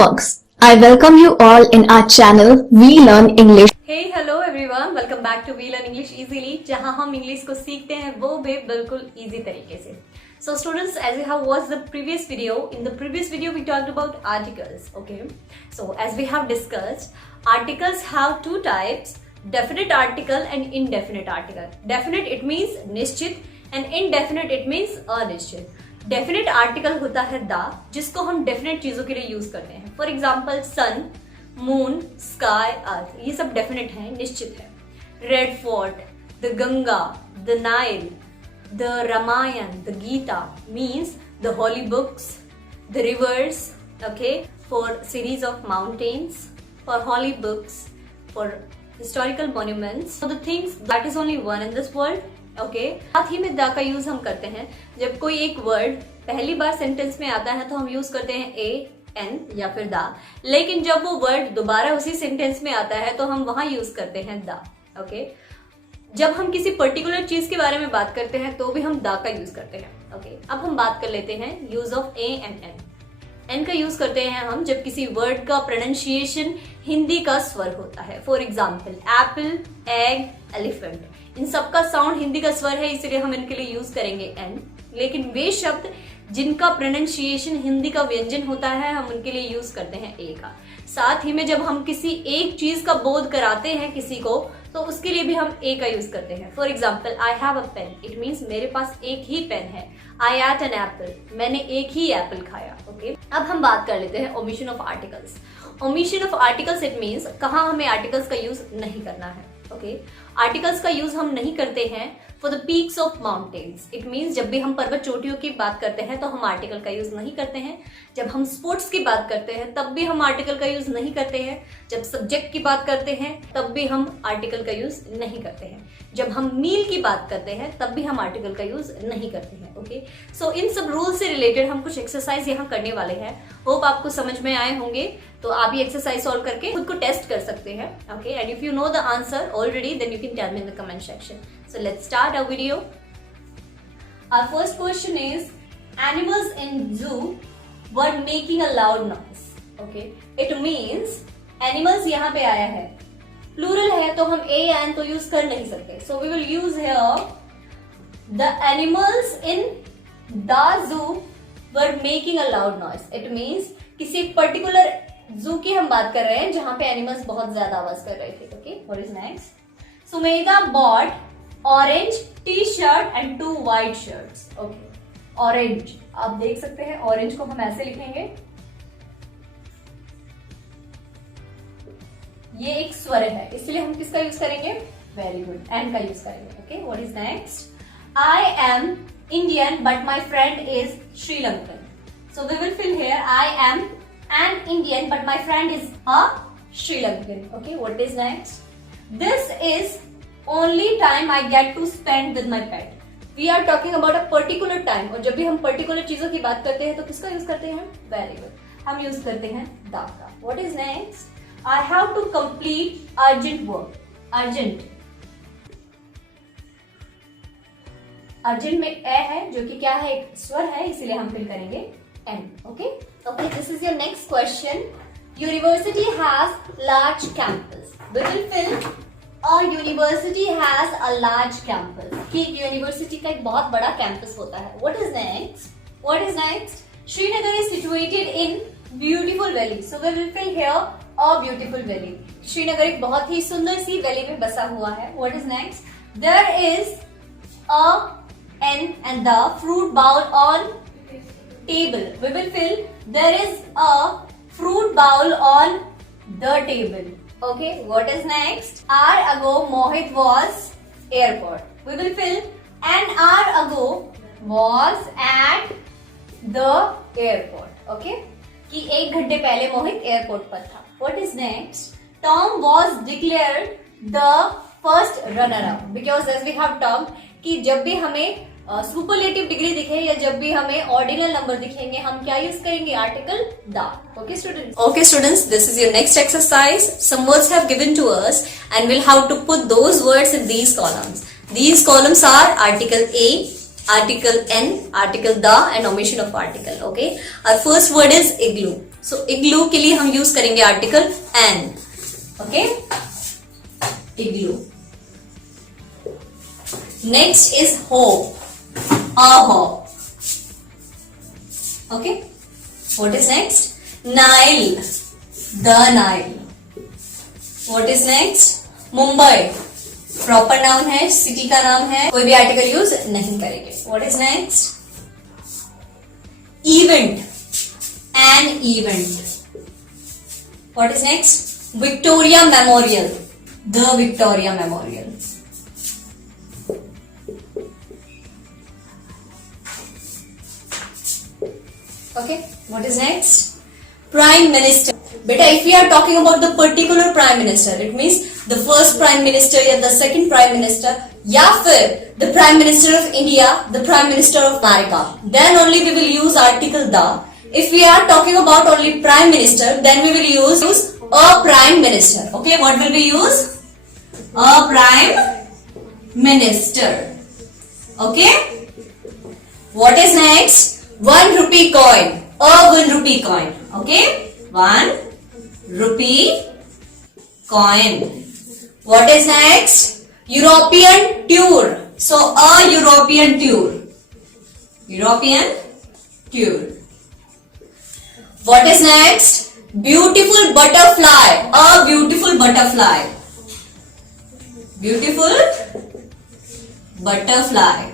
folks. I welcome you all in our channel We Learn English. Hey, hello everyone. Welcome back to We Learn English Easily, जहां हम English को सीखते हैं वो भी बिल्कुल इजी तरीके से. So students, as you have watched the previous video, in the previous video we talked about articles. Okay. So as we have discussed, articles have two types: definite article and indefinite article. Definite it means निश्चित and indefinite it means अनिश्चित. Definite article होता है the, जिसको हम definite चीजों के लिए use करते हैं. For example sun, moon, sky, earth, ये सब डेफिनेट है, निश्चित है. Red fort, the Ganga, the Nile, the Ramayana, the Gita means the holy books, the rivers. Okay, for series of mountains, for holy books, for historical monuments, the things that is only one in this world. Okay, साथ ही में the का use हम करते हैं जब कोई एक वर्ड पहली बार सेंटेंस में आता है तो हम यूज करते हैं ए, एन या फिर द. लेकिन जब वो वर्ड दोबारा उसी सेंटेंस में आता है तो हम वहां यूज करते हैं द. ओके, जब हम किसी पर्टिकुलर चीज के बारे में बात करते हैं तो भी हम द का यूज करते हैं. ओके, अब हम बात कर लेते हैं use of a and an. An का यूज करते हैं हम जब किसी वर्ड का प्रोनाउंसिएशन हिंदी का स्वर होता है. For example apple, egg, elephant, इन सबका साउंड हिंदी का स्वर है, इसलिए हम इनके लिए यूज करेंगे एन. लेकिन वे शब्द जिनका प्रोनाउंसिएशन हिंदी का व्यंजन होता है हम उनके लिए यूज करते हैं ए का. साथ ही में जब हम किसी एक चीज का बोध कराते हैं किसी को तो उसके लिए भी हम ए का यूज करते हैं. For example I have a pen, it means मेरे पास एक ही पेन है. आई एट एन एप्पल, मैंने एक ही एप्पल खाया. ओके, अब हम बात कर लेते हैं omission of articles. Omission of articles it means कहाँ हमें आर्टिकल्स का यूज नहीं करना है. ओके, आर्टिकल्स का यूज हम नहीं करते हैं for the peaks of mountains. It means जब भी हम पर्वत चोटियों की बात करते हैं तो हम आर्टिकल का यूज नहीं करते हैं. जब हम स्पोर्ट्स की बात करते हैं तब भी हम आर्टिकल का यूज नहीं करते हैं. जब सब्जेक्ट की बात करते हैं तब भी हम आर्टिकल का यूज नहीं करते हैं. जब हम मील की बात करते हैं तब भी हम आर्टिकल का यूज नहीं करते हैं. ओके, सो इन सब रूल से रिलेटेड हम कुछ एक्सरसाइज यहाँ करने वाले हैं. होप आपको समझ में आए होंगे, तो आप ये एक्सरसाइज सॉल्व करके खुद को टेस्ट कर सकते हैं. Okay, and if you know the answer already then you can tell me in the comment section. So let's start our video. Our first question is, animals in zoo were making a loud noise. Okay, it means animals यहाँ पे आया है, plural है तो हम a and तो use कर नहीं सकते. So we will use here the animals in the zoo were making a loud noise. It means किसी particular zoo की हम बात कर रहे हैं जहां पे animals बहुत ज्यादा आवाज कर रहे थे. Okay, what is next? Sumedha bought orange T shirt and 2 white shirts. Okay, orange आप देख सकते हैं, ऑरेंज को हम ऐसे लिखेंगे, ये एक स्वर है इसलिए हम किसका यूज करेंगे? वेरी गुड, एन का यूज करेंगे. Okay, what is next? I am Indian but my friend is Sri Lankan. So we will fill here I am an Indian but my friend is a Sri Lankan. Okay, what is next? This is only time I get to spend with my pet. We are talking about a particular time. और जब भी हम particular चीजों की बात करते हैं तो किसका यूज करते हैं? Very good, हम यूज करते हैं the का. What is next? I have to complete urgent work. Urgent. Urgent में a है जो कि क्या है? एक स्वर है, इसीलिए हम फिल करेंगे n. Okay? Okay, this is your next question. University has large campus. We will fill A university has a large campus. कि यूनिवर्सिटी का एक बहुत बड़ा कैंपस होता है. What is next? What is next? Srinagar is situated in beautiful valley. So we will fill here a beautiful valley. Srinagar एक बहुत ही सुंदर सी वैली में बसा हुआ है. What is next? There is a n and the fruit bowl on table. We will fill there is a fruit bowl on the table. Okay, what is next? Hour ago Mohit was airport. We will fill an hour ago was at the airport. Okay, कि एक घंटे पहले मोहित airport पर था. What is next? Tom was declared the first runner up. Because as we have talked कि जब भी हमें सुपरलेटिव डिग्री दिखे या जब भी हमें ऑर्डिनल नंबर दिखेंगे हम क्या यूज करेंगे? Article the. Okay students. Okay students, this is your next exercise. Some words have given to us and we'll have to put those words in these columns. These columns are article A, article N, article the and omission of article. Okay, our first word is igloo. सो इग्लू के लिए हम use करेंगे article an. Okay, igloo. Next is hope, a hope. Okay, what is next? Nile, the Nile. What is next? Mumbai, proper noun है, city का नाम है, कोई भी आर्टिकल यूज नहीं करेंगे. What is next? Event, an event. What is next? Victoria Memorial, the Victoria Memorial. Okay, what is next? Prime Minister. Beta, if we are talking about the particular Prime Minister, it means the first Prime Minister या the second Prime Minister या फिर the Prime Minister of India, the Prime Minister of America, then only we will use article the. If we are talking about only Prime Minister, then we will use a Prime Minister. Okay, what will we use? A Prime Minister. Okay, what is next? 1 rupee coin, a 1 rupee coin. Okay, 1 rupee coin. What is next? European tour. So a European tour. European tour. What is next? Beautiful butterfly. A beautiful butterfly. Beautiful butterfly.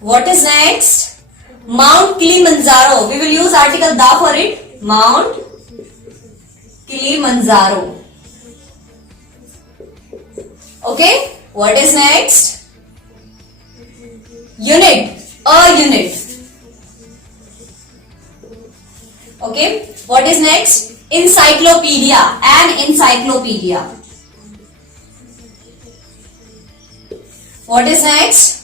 What is next? Mount Kilimanjaro. We will use article the for it. Mount Kilimanjaro. Okay. What is next? Unit. A unit. Okay. What is next? Encyclopedia. An encyclopedia. What is next?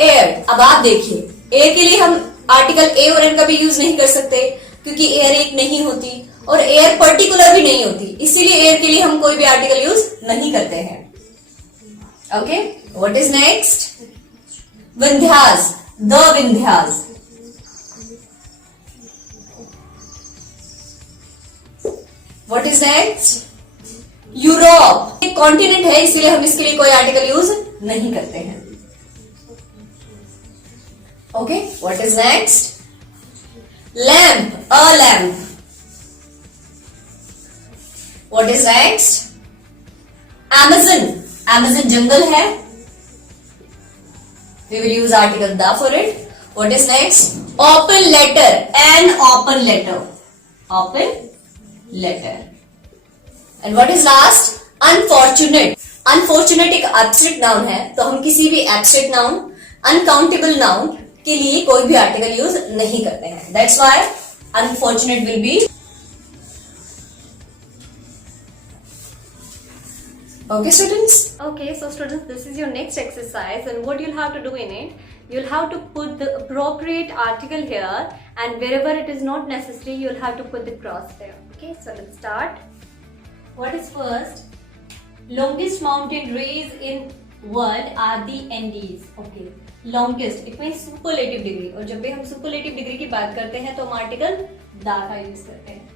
Air. अब आप देखिए, air के लिए हम article a और N का भी use नहीं कर सकते क्योंकि एयर एक नहीं होती और एयर पर्टिकुलर भी नहीं होती, इसीलिए एयर के लिए हम कोई भी आर्टिकल यूज नहीं करते हैं. Okay, what is next? Vindhyas, the Vindhyas. What is next? Europe. एक कॉन्टिनेंट है इसीलिए हम इसके लिए कोई आर्टिकल यूज नहीं करते हैं. Okay, what is next? Lamp, a lamp. What is next? Amazon, Amazon जंगल है. We will use article the for it. What is next? Open letter, an open letter. Open letter. And what is last? Unfortunate. Unfortunate एक abstract noun है, तो हम किसी भी abstract noun, uncountable noun के लिए कोई भी आर्टिकल यूज नहीं करते हैं. That's why unfortunate will be. Okay, students? Okay, so students, this is your next exercise and what you'll have to do in it, you'll have to put the appropriate article here and wherever it is not necessary, you'll have to put the cross there. Okay, so let's start. What is first? Longest mountain range in world are the Andes. Okay. Longest it mean superlative degree, और जब भी हम superlative degree की बात करते हैं तो हम आर्टिकल दा का यूज करते हैं.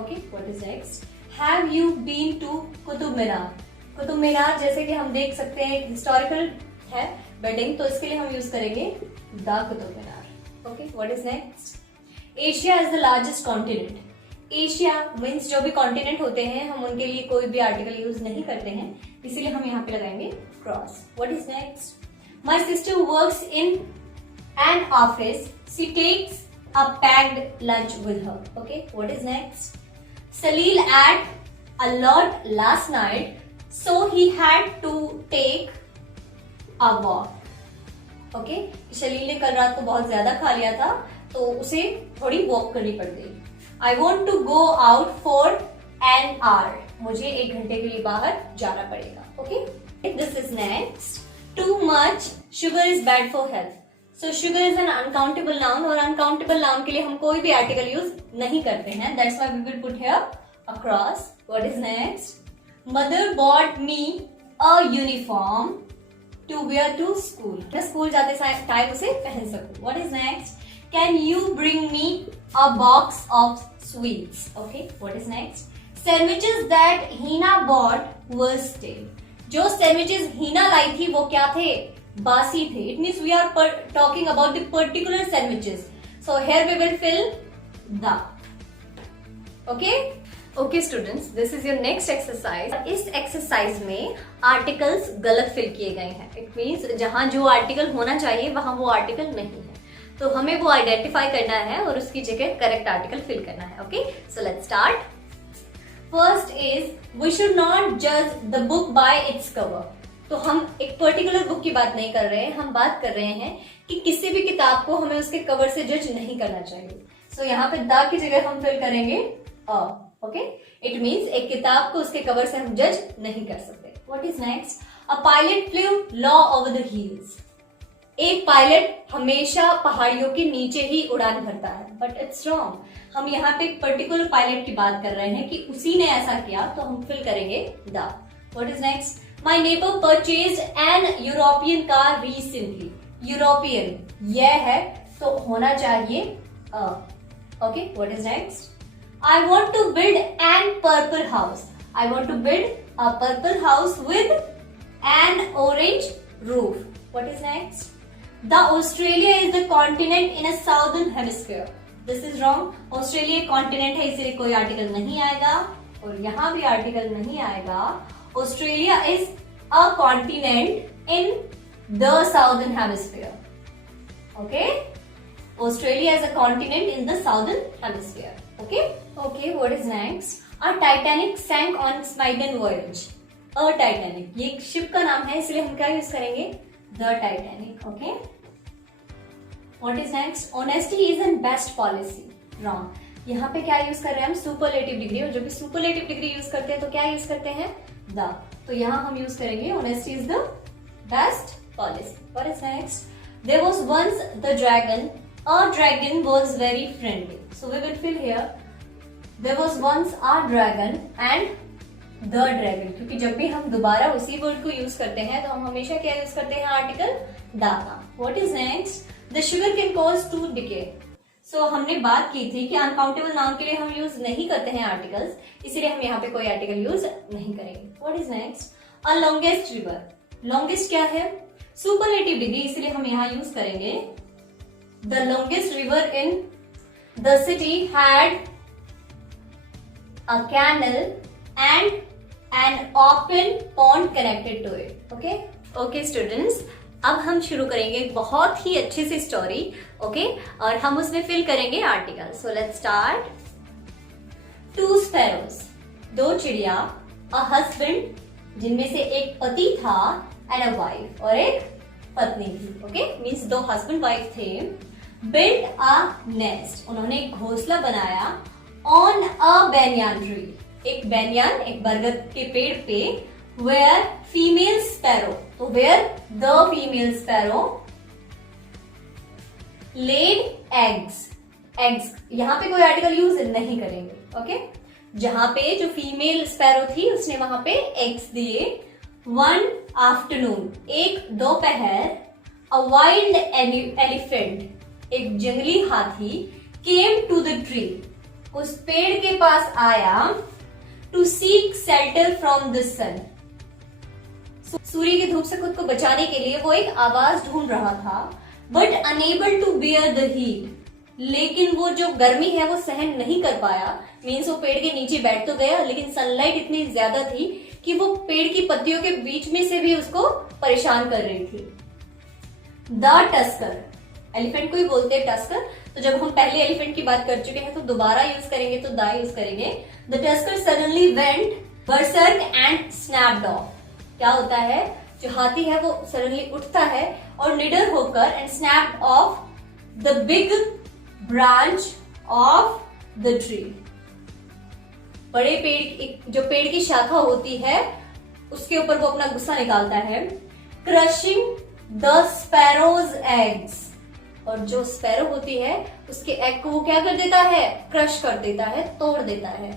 Okay, what is next? Have you been to Qutub Minar? Qutub Minar जैसे कि हम देख सकते हैं हिस्टोरिकल है बिल्डिंग, तो इसके लिए हम यूज करेंगे the Qutub Minar. Okay, what is next? Asia is the largest continent. Asia means जो भी कॉन्टिनेंट होते हैं हम उनके लिए कोई भी आर्टिकल यूज नहीं करते हैं, इसीलिए हम यहाँ पे लगाएंगे cross. What is next? My sister works in an office. She takes a packed lunch with her. Okay, what is next? Salil ate a lot last night, so he had to take a walk. Okay, Salil ने कल रात को बहुत ज्यादा खा लिया था तो उसे थोड़ी वॉक करनी पड़ गई. I want to go out for an hour. मुझे 1 घंटे के लिए बाहर जाना पड़ेगा. Okay, this is next. Too much sugar is bad for health. So sugar is an uncountable noun और uncountable noun के लिए हम कोई भी article use नहीं करते हैं. That's why we will put here a cross. What is next? Mother bought me a uniform to wear to school. मैं स्कूल जाते टाइम उसे पहन सकूं. What is next? Can you bring me a box of sweets? Okay, what is next? Sandwiches that Hina bought were stale. जो sandwiches Hina लाई थी वो क्या थे? बासी थे. It means we are talking about the particular sandwiches. So here we will fill the. Okay? Okay students, this is your next exercise. इस exercise में articles गलत fill किए गए हैं. It means जहां जो article होना चाहिए वहां वो article नहीं है. तो हमें वो आइडेंटिफाई करना है और उसकी जगह करेक्ट आर्टिकल फिल करना है. Okay, so let's start. First is we should not जज the book by its cover. तो हम एक पर्टिकुलर बुक की बात नहीं कर रहे हैं, हम बात कर रहे हैं कि किसी भी किताब को हमें उसके कवर से जज नहीं करना चाहिए. सो यहाँ पे द की जगह हम फिल करेंगे अ. ओके, इट मीन्स एक किताब को उसके कवर से हम जज नहीं कर सकते. What is next? A pilot flew low over the hills. एक पायलट हमेशा पहाड़ियों के नीचे ही उड़ान भरता है, बट इट्स रॉन्ग. हम यहाँ पे एक पर्टिकुलर पायलट की बात कर रहे हैं कि उसी ने ऐसा किया, तो हम फिल करेंगे the. What is next? My neighbour purchased an European car recently. European यह है तो होना चाहिए a. Okay, what is next? I want to build an purple house. I want to build a purple house with an orange roof. What is next? The Australia is the continent in a southern hemisphere. This is wrong. Australia एक continent है, इसलिए कोई article नहीं आएगा और यहाँ भी article नहीं आएगा. Australia is a continent in the southern hemisphere. Okay? Australia is a continent in the southern hemisphere. Okay? Okay, what is next? A Titanic sank on its maiden voyage. A Titanic. ये एक ship का नाम है, इसलिए हम क्या use करेंगे? The Titanic. Okay. What is next? Honesty is the best policy. Wrong. यहाँ पे क्या यूज कर रहे हैं हम? Superlative degree. और जब भी सुपरलेटिव डिग्री यूज करते हैं तो क्या यूज करते हैं? the. तो यहाँ हम यूज करेंगे honesty is the best policy. What is next? There was once the dragon. A dragon was very friendly. So we will fill here. There was once a dragon and the dragon. क्योंकि जब भी हम दोबारा उसी word को use करते हैं तो हम हमेशा क्या यूज करते हैं? आर्टिकल द का. What is next? The sugar can cause tooth decay. So हमने बात की थी कि अनकाउंटेबल नाउन के लिए हम यूज नहीं करते हैं आर्टिकल्स, इसलिए हम यहाँ पे कोई आर्टिकल यूज नहीं करेंगे. What is next? A longest river. Longest क्या है? सुपरलेटिव डिग्री, इसलिए हम यहाँ यूज करेंगे the longest river in the city had a canal and an open pond connected to it. Okay? Okay students, अब हम शुरू करेंगे एक बहुत ही अच्छी सी स्टोरी. ओके, और हम उसमें फिल करेंगे article. So let's start. Two sparrows. दो चिड़िया. अ हस्बैंड, जिनमें से एक पति था, एंड अ वाइफ, और एक पत्नी थी. ओके, मीन्स दो हस्बैंड वाइफ थे. Build a nest. उन्होंने एक घोंसला बनाया. On a banyan tree. एक बेनियान, एक बरगद के पेड़ पे. Where female sparrow. तो where the female sparrow laid eggs. Eggs, यहां पे कोई आर्टिकल यूज नहीं करेंगे. ओके, जहां पे जो फीमेल स्पैरो थी उसने वहां पे एग्स दिए. One afternoon. एक दोपहर. A wild elephant. एक जंगली हाथी. Came to the tree. उस पेड़ के पास आया. To seek shelter from the sun. सूर्य की धूप से खुद को बचाने के लिए वो एक आवाज ढूंढ रहा था. But unable to bear the heat. लेकिन वो जो गर्मी है वो सहन नहीं कर पाया. मीन्स वो पेड़ के नीचे बैठ तो गया, लेकिन सनलाइट इतनी ज्यादा थी कि वो पेड़ की पत्तियों के बीच में से भी उसको परेशान कर रही थी. The tusker. एलिफेंट को ही बोलते हैं टस्कर. तो जब हम पहले एलिफेंट की बात कर चुके हैं तो दोबारा यूज करेंगे तो द यूज करेंगे. The tusker suddenly went berserk and snapped of. क्या होता है? जो हाथी है वो सडनली उठता है और निडर होकर and snapped of the big branch of the tree. बड़े पेड़, जो पेड़ की शाखा होती है उसके ऊपर वो अपना गुस्सा निकालता है. Crushing the sparrows eggs. और जो स्पैरो होती है उसके एग को वो क्या कर देता है? क्रश कर देता है, तोड़ देता है.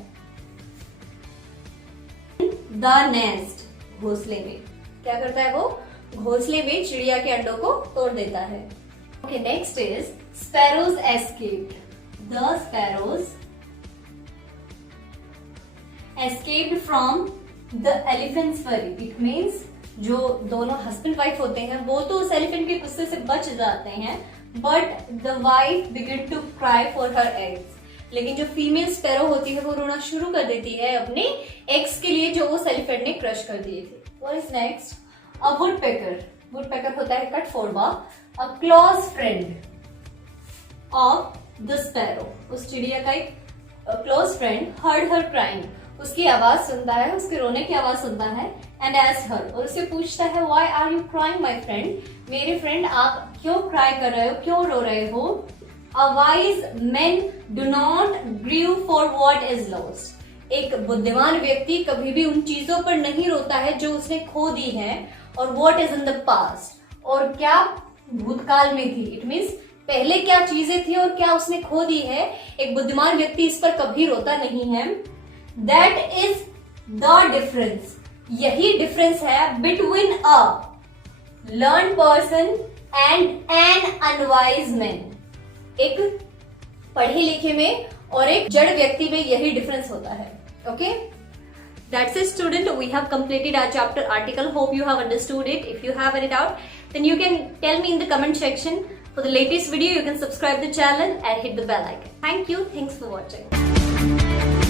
The nest. घोंसले में क्या करता है वो? घोंसले में चिड़िया के अंडों को तोड़ देता है. Okay, next is sparrows escaped. The sparrows escaped from the elephant's furry. It means जो दोनों हस्बैंड वाइफ होते हैं वो तो उस एलिफेंट के गुस्से से बच जाते हैं, but the wife begin to cry for her eggs. लेकिन जो फीमेल स्पैरो होती है वो रोना शुरू कर देती है अपने एग्स के लिए जो उस एलिफेंट ने क्रश कर दिए थे. What is next? A woodpecker. Woodpecker होता है कठफोड़वा. A close friend of the sparrow. उस चिड़िया का एक close friend heard her crying. उसकी आवाज सुनता है, उसके रोने की आवाज सुनता है. एंड एस्क्ड हर, और उससे पूछता है why are you crying my friend. मेरे फ्रेंड आप क्यों क्राई कर रहे हो, क्यों रो रहे हो. A wise man do not grieve for what is lost. एक बुद्धिमान व्यक्ति कभी भी उन चीजों पर नहीं रोता है जो उसने खो दी है. और what is in the past, और क्या भूतकाल में थी. इट मीन्स पहले क्या चीजें थी और क्या उसने खो दी है. एक बुद्धिमान व्यक्ति इस पर कभी रोता नहीं है. That is the difference. यही डिफरेंस है between a learn person and an unwise man. एक पढ़े लिखे में और एक जड़ व्यक्ति में यही डिफरेंस होता है. Okay, that's it student. We have completed our chapter article. Hope you have understood it. If you have any doubt, then you can tell me in the comment section. For the latest video, you can subscribe the channel and hit the bell icon. Thank you. Thanks for watching.